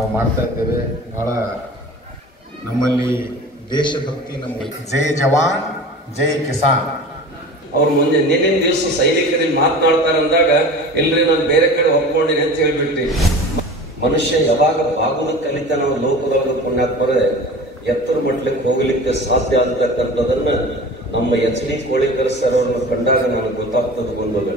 ನಾವು ಮಾಡ್ತಾ ಇದ್ದೇವೆ. ಬಹಳ ನಮ್ಮಲ್ಲಿ ದೇಶಭಕ್ತಿ, ನಮ್ಮ ಜೈ ಜವಾನ್ ಜೈ ಕಿಸಾನ್. ಅವ್ರು ಮುಂದೆ ನಿನ್ನೆ ದಿವಸ ಸೈನಿಕರಿಗೆ ಮಾತನಾಡ್ತಾರೆ ಅಂದಾಗ ಇಲ್ರಿ ನಾನು ಬೇರೆ ಕಡೆ ಒಪ್ಕೊಂಡಿನಿ ಅಂತ ಹೇಳ್ಬಿಟ್ರಿ. ಮನುಷ್ಯ ಯಾವಾಗ ಬಾಗುಲು ಕಲಿತ ನಾವು ಲೋಕದೊಳಗೆ ಪುಣ್ಯಾತ್ಮರೇ ಎತ್ತರ ಮಟ್ಲಿಕ್ಕೆ ಹೋಗ್ಲಿಕ್ಕೆ ಸಾಧ್ಯ ಅಂತಕ್ಕಂಥದನ್ನ ನಮ್ಮ ಎಚ್ ಡಿ ಕೋಳಿಕರ್ ಸರ್ ಅವ್ರನ್ನ ಕಂಡಾಗ ನನಗೆ ಗೊತ್ತಾಗ್ತದೆ. ಗೊಂದಲ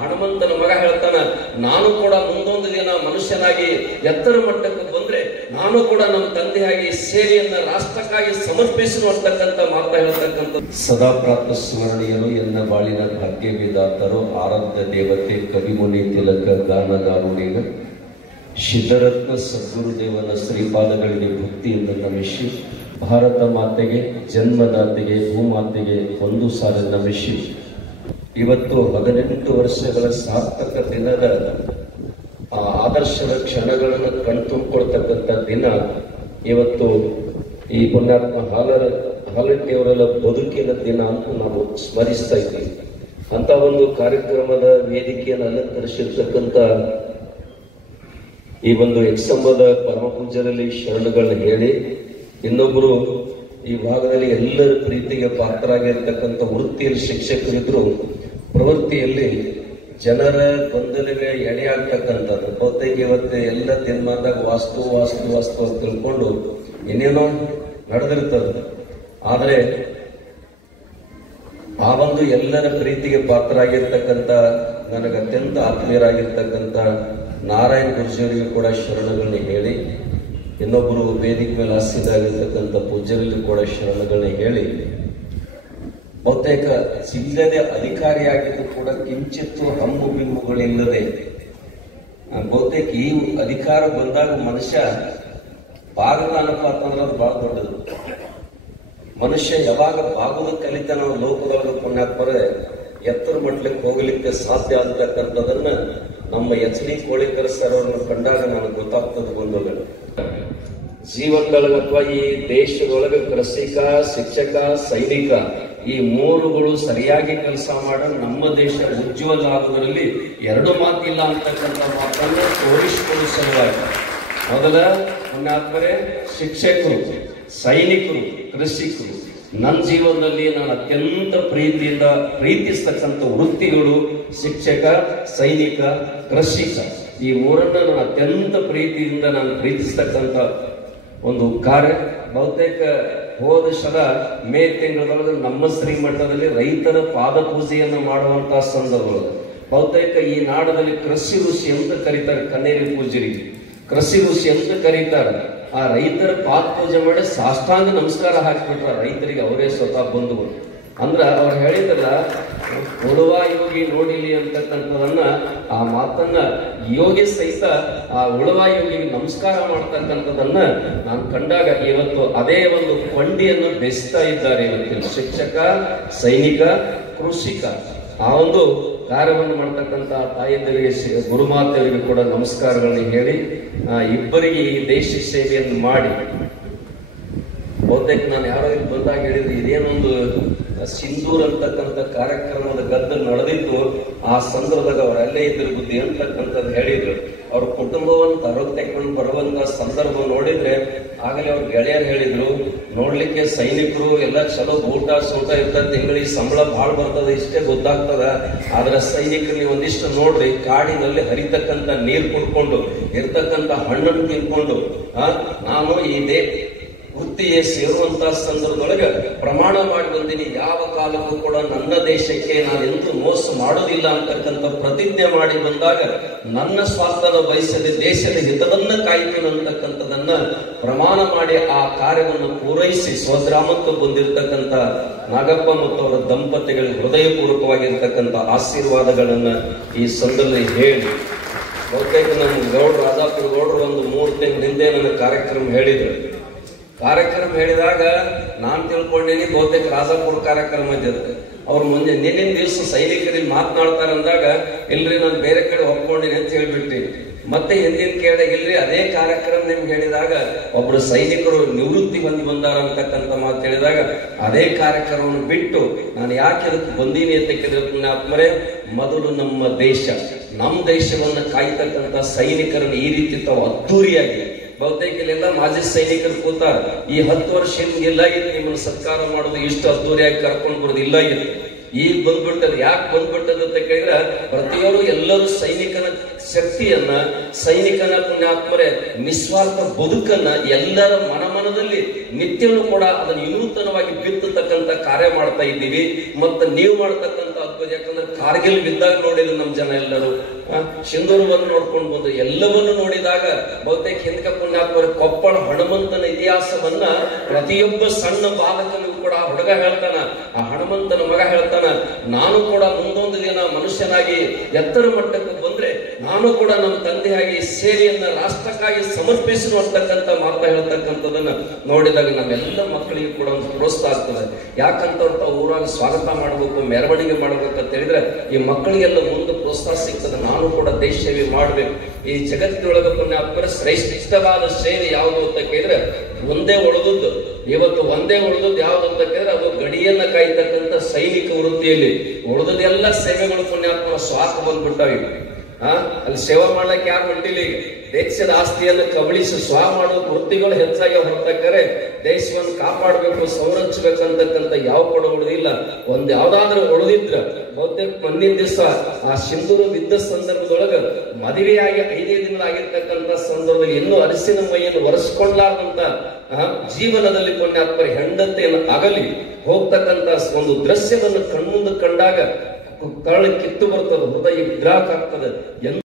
ಹನುಮಂತನ ಮಗ ಹೇಳ್ತಾನ, ನಾನು ಕೂಡ ಮುಂದೊಂದು ದಿನ ಮನುಷ್ಯನಾಗಿ ಎತ್ತರ ಮಟ್ಟಕ್ಕೆ ಬಂದ್ರೆ ನಾನು ಕೂಡ ನಮ್ಮ ತಂದೆಯಾಗಿ ಸೇವೆಯನ್ನ ರಾಷ್ಟ್ರಕ್ಕಾಗಿ ಸಮರ್ಪಿಸುವಂತಕ್ಕಂಥ ಮಾತ್ರ ಹೇಳ್ತಕ್ಕಂಥ ಸದಾ ಪ್ರಾಪ್ತ ಸ್ಮರಣೀಯರು ಎನ್ನ ಬಾಳಿನ ಭಾಗ್ಯವಿದಾತರು ಆರಾಧ್ಯ ದೇವತೆ ಕವಿಮುನಿ ತಿಲಕ ಗಾನಗಾರುಣಿಗ ಸಿದ್ಧರತ್ನ ಸದ್ಗುರುದೇವನ ಶ್ರೀಪಾದಗಳಿಗೆ ಭಕ್ತಿಯಿಂದ ನಮಿಸಿ, ಭಾರತ ಮಾತೆಗೆ ಜನ್ಮದಾತೆಗೆ ಭೂಮಾತೆಗೆ ಒಂದು ಸಾಲ ನಮಿಸಿ, ಇವತ್ತು 18 ವರ್ಷಗಳ ಸಾರ್ಥಕ ದಿನದ ಆದರ್ಶದ ಕ್ಷಣಗಳನ್ನು ಕಣ್ತುಂಬಿಕೊಳ್ತಕ್ಕಂಥ ದಿನ ಇವತ್ತು. ಈ ಪುಣ್ಯಾತ್ಮ ಹಾಲಟ್ಟಿಯವರೆಲ್ಲ ಬದುಕಿನ ದಿನ ಅಂತ ನಾವು ಸ್ಮರಿಸ್ತಾ ಇದ್ದೀವಿ. ಅಂತ ಒಂದು ಕಾರ್ಯಕ್ರಮದ ವೇದಿಕೆಯನ್ನು ಅಲಂಕರಿಸಿರ್ತಕ್ಕಂಥ ಈ ಒಂದು ಎಕ್ಸಂಬದ ಪರಮ ಪೂಜ್ಯರಲ್ಲಿ ಶರಣಗಳನ್ನ ಹೇಳಿ, ಇನ್ನೊಬ್ಬರು ಈ ಭಾಗದಲ್ಲಿ ಎಲ್ಲರ ಪ್ರೀತಿಗೆ ಪಾತ್ರರಾಗಿರ್ತಕ್ಕಂಥ ವೃತ್ತಿಯಲ್ಲಿ ಶಿಕ್ಷಕರಿದ್ರು, ಪ್ರವೃತ್ತಿಯಲ್ಲಿ ಜನರ ಗೊಂದಲಗೆ ಎಡೆಯಾಗ್ತಕ್ಕಂಥದ್ದು. ಬಹುತೇಕ ಇವತ್ತು ಎಲ್ಲ ತಿನ್ಮಾರ್ದಾಗ ವಾಸ್ತು ವಾಸ್ತು ವಾಸ್ತು ಅಂತ ತಿಳ್ಕೊಂಡು ಇನ್ನೇನೋ ನಡೆದಿರ್ತದೆ. ಆದರೆ ಆ ಒಂದು ಎಲ್ಲರ ಪ್ರೀತಿಗೆ ಪಾತ್ರರಾಗಿರ್ತಕ್ಕಂಥ ನನಗೆ ಅತ್ಯಂತ ಆತ್ಮೀಯರಾಗಿರ್ತಕ್ಕಂಥ ನಾರಾಯಣ ಗುರುಜಿಯವರಿಗೆ ಕೂಡ ಶರಣಗಳನ್ನ ಹೇಳಿ, ಇನ್ನೊಬ್ಬರು ವೇದಿಕೆ ಮೇಲೆ ಆಸೀನರಾಗಿರ್ತಕ್ಕಂಥ ಪೂಜ್ಯರಲ್ಲಿ ಕೂಡ ಶರಣಗಳನ್ನ ಹೇಳಿ, ಬಹುತೇಕ ಜಿಲ್ಲದೆ ಅಧಿಕಾರಿಯಾಗಿದ್ದು ಕೂಡ ಕಿಂಚಿತ್ತು ಹಮ್ಮು ಬಿಮ್ಮುಗಳಿಲ್ಲದೆ, ಬಹುತೇಕ ಈ ಅಧಿಕಾರ ಬಂದಾಗ ಮನುಷ್ಯ ಬಾಗತಾನಪ್ಪ ಅಂತಂದ್ರೆ ಅದು ಬಹಳ ದೊಡ್ಡದು. ಮನುಷ್ಯ ಯಾವಾಗ ಬಾಗುಲು ಕಲಿತ ನಾವು ಲೋಕದೊಳಗೆ ಪುಣ್ಯಾತ್ಮರೇ ಎತ್ತರ ಮಟ್ಲಿಕ್ಕೆ ಹೋಗ್ಲಿಕ್ಕೆ ಸಾಧ್ಯ ಅಂತಕ್ಕಂಥದನ್ನ ನಮ್ಮ ಎಚ್ ಡಿ ಕೋಳಿಕರ್ ಸರ್ ಅವ್ರನ್ನ ಕಂಡಾಗ ನನಗೆ ಗೊತ್ತಾಗ್ತದೆ. ಗೊಂದಲ ಜೀವನದೊಳಗೆ ಅಥವಾ ಈ ದೇಶದೊಳಗೆ ಕೃಷಿಕ, ಶಿಕ್ಷಕ, ಸೈನಿಕ ಈ ಮೂರುಗಳು ಸರಿಯಾಗಿ ಕೆಲಸ ಮಾಡೋ ನಮ್ಮ ದೇಶ ಉಜ್ವಲ ಆಗುವುದರಲ್ಲಿ ಎರಡು ಮಾತಿಲ್ಲ ಅಂತಕ್ಕಂಥ ಮಾತನ್ನು ತೋರಿಸಿಕೊಳ್ಳುವ ಸಲುವಾಗಿ ಮೊದಲ ಪುಣ್ಯಾತ್ಮರೇ ಶಿಕ್ಷಕರು, ಸೈನಿಕರು, ಕೃಷಿಕರು ನನ್ನ ಜೀವನದಲ್ಲಿ ನಾನು ಅತ್ಯಂತ ಪ್ರೀತಿಯಿಂದ ಪ್ರೀತಿಸ್ತಕ್ಕಂಥ ವೃತ್ತಿಗಳು ಶಿಕ್ಷಕ, ಸೈನಿಕ, ಕೃಷಿಕ. ಈ ಮೂರನ್ನ ನಾನು ಅತ್ಯಂತ ಪ್ರೀತಿಯಿಂದ ನಾನು ಪ್ರೀತಿಸ್ತಕ್ಕಂಥ ಒಂದು ಕಾರ್ಯ. ಬಹುತೇಕ ಹೋದ ಸಲ ಮೇ ತಿಂಗಳೊಳಗೆ ನಮ್ಮ ಶ್ರೀಮಠದಲ್ಲಿ ರೈತರ ಪಾದ ಪೂಜೆಯನ್ನು ಮಾಡುವಂತಹ ಸಂದರ್ಭಗಳು ಬಹುತೇಕ ಈ ನಾಡದಲ್ಲಿ ಕೃಷಿ ಋಷಿ ಅಂತ ಕರೀತಾರೆ. ಕನ್ನೇರಿ ಪೂಜರಿಗೆ ಕೃಷಿ ಋಷಿ ಅಂತ ಕರೀತಾರೆ. ಆ ರೈತರ ಪಾದ ಪೂಜೆ ಮಾಡಿ ಸಾಷ್ಟಾಂಗ ನಮಸ್ಕಾರ ಹಾಕಿಬಿಟ್ರ ರೈತರಿಗೆ ಅವರೇ ಸ್ವತಃ ಬಂಧುಗಳು. ಅಂದ್ರ ಅವ್ರು ಹೇಳಿದ್ರಲ್ಲ, ಉಳುವ ಯೋಗಿ ನೋಡಿಲಿ ಅಂತಕ್ಕಂಥದನ್ನ ಆ ಮಾತನ್ನ ಯೋಗಿ ಸಹಿತ ಆ ಉಳುವ ಯೋಗಿಗೆ ನಮಸ್ಕಾರ ಮಾಡ್ತಕ್ಕಂಥದನ್ನ ನಾನು ಕಂಡಾಗ ಇವತ್ತು ಅದೇ ಒಂದು ಕೊಂಡಿಯನ್ನು ಬೆಸ್ತಾ ಇದ್ದಾರೆ. ಇವತ್ತಿನ ಶಿಕ್ಷಕ, ಸೈನಿಕ, ಕೃಷಿಕ ಆ ಒಂದು ಕಾರ್ಯವನ್ನು ಮಾಡ್ತಕ್ಕಂಥ ತಾಯಿಯರಿಗೆ, ಗುರುಮಾತೆಯವರಿಗೆ ಕೂಡ ನಮಸ್ಕಾರಗಳನ್ನ ಹೇಳಿ, ಇಬ್ಬರಿಗೆ ಈ ದೇಶ ಸೇವೆಯನ್ನು ಮಾಡಿ, ಬಹುತೇಕ ನಾನು ಯಾರೋ ಇಲ್ಲಿ ಬಂದಾಗ ಹೇಳಿದ್ರೆ ಇದೇನೊಂದು ಸಿಂಧೂರ್ ಅಂತಕ್ಕಂಥ ಕಾರ್ಯಕ್ರಮದ ಗದ್ದು ನಡೆದಿತ್ತು. ಆ ಸಂದರ್ಭದಾಗ ಅವ್ರು ಅಲ್ಲೇ ಇದ್ರ ಬುದ್ಧಿ ಅಂತಕ್ಕಂಥದ್ದು ಹೇಳಿದ್ರು. ಅವ್ರ ಕುಟುಂಬವನ್ನು ತರೋಗ್ ತೆಕೊಂಡು ಬರುವಂತ ಸಂದರ್ಭ ನೋಡಿದ್ರೆ ಆಗಲೇ ಅವ್ರ ಗೆಳೆಯರು ಹೇಳಿದ್ರು, ನೋಡ್ಲಿಕ್ಕೆ ಸೈನಿಕರು ಎಲ್ಲ ಚಲೋ ಊಟ ಸೂಟ ಇರ್ತದೆ, ತಿಂಗಳಿಗೆ ಸಂಬಳ ಭಾಳ ಬರ್ತದೆ, ಇಷ್ಟೇ ಗೊತ್ತಾಗ್ತದ. ಆದ್ರೆ ಸೈನಿಕರು ನೀವು ಒಂದಿಷ್ಟು ನೋಡ್ರಿ, ಕಾಡಿನಲ್ಲಿ ಹರಿತಕ್ಕಂಥ ನೀರು ಕುಡ್ಕೊಂಡು ಇರ್ತಕ್ಕಂಥ ಹಣ್ಣನ್ನು ತಿನ್ಕೊಂಡು ನಾನು ಈ ವೃತ್ತಿಯೇ ಸೇರುವಂತಹ ಸಂದರ್ಭದೊಳಗೆ ಪ್ರಮಾಣ ಮಾಡಿ ಬಂದಿನಿ, ಯಾವ ಕಾಲಕ್ಕೂ ಕೂಡ ನನ್ನ ದೇಶಕ್ಕೆ ನಾನೆಂದೂ ಮೋಸ ಮಾಡೋದಿಲ್ಲ ಅಂತಕ್ಕಂಥ ಪ್ರತಿಜ್ಞೆ ಮಾಡಿ ಬಂದಾಗ ನನ್ನ ಸ್ವಾರ್ಥದ ಬಯಸದೆ ದೇಶದ ಹಿತವನ್ನ ಕಾಯ್ತೀನಿ ಅಂತಕ್ಕಂಥದನ್ನ ಪ್ರಮಾಣ ಮಾಡಿ ಆ ಕಾರ್ಯವನ್ನು ಪೂರೈಸಿ ಸ್ವಗ್ರಾಮಕ್ಕೆ ಬಂದಿರತಕ್ಕಂಥ ನಾಗಪ್ಪ ಮತ್ತು ಅವರ ದಂಪತಿಗಳಿಗೆ ಹೃದಯಪೂರ್ವಕವಾಗಿರ್ತಕ್ಕಂಥ ಆಶೀರ್ವಾದಗಳನ್ನ ಈ ಸಂದರ್ಭದಲ್ಲಿ ಹೇಳಿ, ಬಹುತೇಕ ನಮ್ಮ ಗೌಡ್ರು ರಾಜಾಪುರ ಗೌಡ್ರು ಒಂದು 3 ತಿಂಗಳ ಹಿಂದೆ ನನ್ನ ಕಾರ್ಯಕ್ರಮ ಹೇಳಿದ್ರು. ಕಾರ್ಯಕ್ರಮ ಹೇಳಿದಾಗ ನಾನ್ ತಿಳ್ಕೊಂಡೇನಿ ಬಹುತೇಕ ರಾಜಾಪುರ ಕಾರ್ಯಕ್ರಮ ಇದ್ದಿರುತ್ತೆ. ಅವ್ರು ಮುಂದೆ ನಿನ್ನೆ ದಿವಸ ಸೈನಿಕರಿಗೆ ಮಾತನಾಡ್ತಾರೆ ಅಂದಾಗ ಇಲ್ರಿ ನಾನು ಬೇರೆ ಕಡೆ ಒಪ್ಕೊಂಡಿನಿ ಅಂತ ಹೇಳ್ಬಿಟ್ಟಿ. ಮತ್ತೆ ಹಿಂದಿನ ಕೇಳಿದಾಗ ಇಲ್ರಿ ಅದೇ ಕಾರ್ಯಕ್ರಮ ನಿಮ್ಗೆ ಹೇಳಿದಾಗ ಒಬ್ರು ಸೈನಿಕರು ನಿವೃತ್ತಿ ಹೊಂದಿ ಬಂದಾರ ಅಂತಕ್ಕಂಥ ಮಾತು ಹೇಳಿದಾಗ ಅದೇ ಕಾರ್ಯಕ್ರಮವನ್ನು ಬಿಟ್ಟು ನಾನು ಯಾಕೆ ಅದಕ್ಕೆ ಬಂದೀನಿ ಅಂತ ಕೇಳಿದ್ರೆ ಆತ್ಮರೇ, ಮೊದಲು ನಮ್ಮ ದೇಶವನ್ನ ಕಾಯ್ತಕ್ಕಂಥ ಸೈನಿಕರನ್ನು ಈ ರೀತಿ ತಾವು ಅದ್ದೂರಿಯಾಗಿ ಬಹುತೇಕ ಇಲ್ಲೆಲ್ಲ ಮಾಜಿ ಸೈನಿಕರು ಕೂತಾರ. ಈ 10 ವರ್ಷ ಇಲ್ಲಾಗಿತ್ತು ನಿಮ್ಮನ್ನು ಸತ್ಕಾರ ಮಾಡೋದು, ಇಷ್ಟು ಅದ್ದೂರಿಯಾಗಿ ಕರ್ಕೊಂಡು ಬರೋದು ಇಲ್ಲಾಗಿತ್ತು. ಈಗ ಬಂದ್ಬಿಟ್ಟದ. ಯಾಕೆ ಬಂದ್ಬಿಟ್ಟದ ಅಂತ ಕೇಳಿದ್ರೆ ಪ್ರತಿಯೊರು ಎಲ್ಲರೂ ಸೈನಿಕನ ಶಕ್ತಿಯನ್ನ, ಸೈನಿಕನ ಪುಣ್ಯಾತ್ಮರೇ ನಿಸ್ವಾರ್ಥ ಬದುಕನ್ನ ಎಲ್ಲರ ಮನದಲ್ಲಿ ನಿತ್ಯವೂ ಕೂಡ ಅದನ್ನು ವಿನೂತನವಾಗಿ ಬಿತ್ತತಕ್ಕಂತ ಕಾರ್ಯ ಮಾಡ್ತಾ ಇದ್ದೀವಿ. ಮತ್ತೆ ನೀವು ಮಾಡ್ತಕ್ಕಂಥ ಅದ್ಭುತ. ಯಾಕಂದ್ರೆ ಕಾರ್ಗಿಲ್ ಬಿದ್ದಾಗ ನೋಡಿದ್ರು ನಮ್ಮ ಜನ ಎಲ್ಲರೂ, ಸಿಂಧೂರವನ್ನು ನೋಡ್ಕೊಂಡು ಬಂದು ಎಲ್ಲವನ್ನು ನೋಡಿದಾಗ ಬಹುತೇಕ ಹಿಂದಕ್ಕೆ ಪುಣ್ಯಾತ್ಮರ ಕೊಪ್ಪಳ ಹನುಮಂತನ ಇತಿಹಾಸವನ್ನ ಪ್ರತಿಯೊಬ್ಬ ಸಣ್ಣ ಬಾಲಕನಿಗೂ ಕೂಡ ಹುಡುಗ ಹೇಳ್ತಾನ, ಆ ಹನುಮಂತನ ಮಗ ಹೇಳ್ತಾನ, ನಾನು ಕೂಡ ಮುಂದೊಂದು ದಿನ ಮನುಷ್ಯನಾಗಿ ಎತ್ತರ ಮಟ್ಟಕ್ಕೆ ಬಂದ್ರೆ ನಾನು ಕೂಡ ನಮ್ಮ ತಂದೆಯಾಗಿ ಸೇವೆಯನ್ನ ರಾಷ್ಟ್ರಕ್ಕಾಗಿ ಸಮರ್ಪಿಸಲು ಅಂತಕ್ಕಂಥ ಮಾತಾ ಹೇಳ್ತಕ್ಕಂಥದನ್ನ ನೋಡಿದಾಗ ನಮ್ಮೆಲ್ಲ ಮಕ್ಕಳಿಗೆ ಕೂಡ ಒಂದು ಪ್ರೋತ್ಸಾಹ ಆಗ್ತದೆ. ಯಾಕಂತ ಊರಾಗ ಸ್ವಾಗತ ಮಾಡಬೇಕು, ಮೆರವಣಿಗೆ ಮಾಡಬೇಕು ಅಂತ ಹೇಳಿದ್ರೆ ಈ ಮಕ್ಕಳಿಗೆಲ್ಲ ಮುಂದೆ ಪ್ರೋತ್ಸಾಹ ಸಿಗ್ತದೆ. ನಾನು ಕೂಡ ದೇಶ ಸೇವೆ ಮಾಡ್ಬೇಕು. ಈ ಜಗತ್ತಿನೊಳಗ ಪುಣ್ಯಾತ್ಮರ ಶ್ರೇಷ್ಠವಾದ ಸೇವೆ ಯಾವುದು ಅಂತ ಕೇಳಿದ್ರೆ ಒಂದೇ ಉಳಿದದ್ದು, ಇವತ್ತು ಒಂದೇ ಉಳಿದದ್ದು ಯಾವ್ದು ಅಂತ ಕೇಳಿದ್ರೆ ಅದು ಗಡಿಯನ್ನ ಕಾಯ್ತಕ್ಕಂಥ ಸೈನಿಕ ವೃತ್ತಿಯಲ್ಲಿ. ಉಳಿದದೆಲ್ಲ ಸೇವೆಗಳು ಪುಣ್ಯಾತ್ಮರ ಸ್ವಾರ್ಥ ಬಂದ್ಬಿಟ್ಟಾವ. ಅಲ್ಲಿ ಸೇವೆ ಮಾಡ್ಲಿಕ್ಕೆ ಯಾರು ಹೊಂಟಿಲ್ಲ. ಈಗ ದೇಶದ ಆಸ್ತಿಯನ್ನು ಕಬಳಿಸಿ ಸ್ವಾ ಮಾಡೋ ವೃತ್ತಿಗಳು ಹೆಚ್ಚಾಗಿ ಹೊರತಕ್ಕರೆ ದೇಶವನ್ನು ಕಾಪಾಡಬೇಕು, ಸಂರಕ್ಷಿಸಬೇಕಂತಕ್ಕಂಥ ಯಾವ ಕೂಡ ಉಳಿದಿಲ್ಲ. ಒಂದ್ ಯಾವ್ದಾದ್ರೂ ಉಳಿದಿದ್ರ ಬಹುತೇಕ ಮುಂದಿನ ದಿವಸ ಆ ಸಿಂಧೂರು ಬಿದ್ದ ಸಂದರ್ಭದೊಳಗ ಮದುವೆಯಾಗಿ 5 ದಿನಗಳಾಗಿರ್ತಕ್ಕಂಥ ಸಂದರ್ಭದಲ್ಲಿ ಇನ್ನೂ ಅರಸಿನ ಮೈಯನ್ನು ಒರೆಸ್ಕೊಳ್ಳಾರ್ದಂತ ಜೀವನದಲ್ಲಿ ಪುಣ್ಯಾತ್ಮರ ಹೆಂಡತಿಯನ್ನು ಅಗಲಿ ಹೋಗ್ತಕ್ಕಂಥ ಒಂದು ದೃಶ್ಯವನ್ನು ಕಣ್ಮುಂದೆ ಕಂಡಾಗ ತಳ ಕಿತ್ತು ಬರ್ತದೆ, ಹೃದಯ ವಿದ್ರಾಕ ಆಗ್ತದೆ.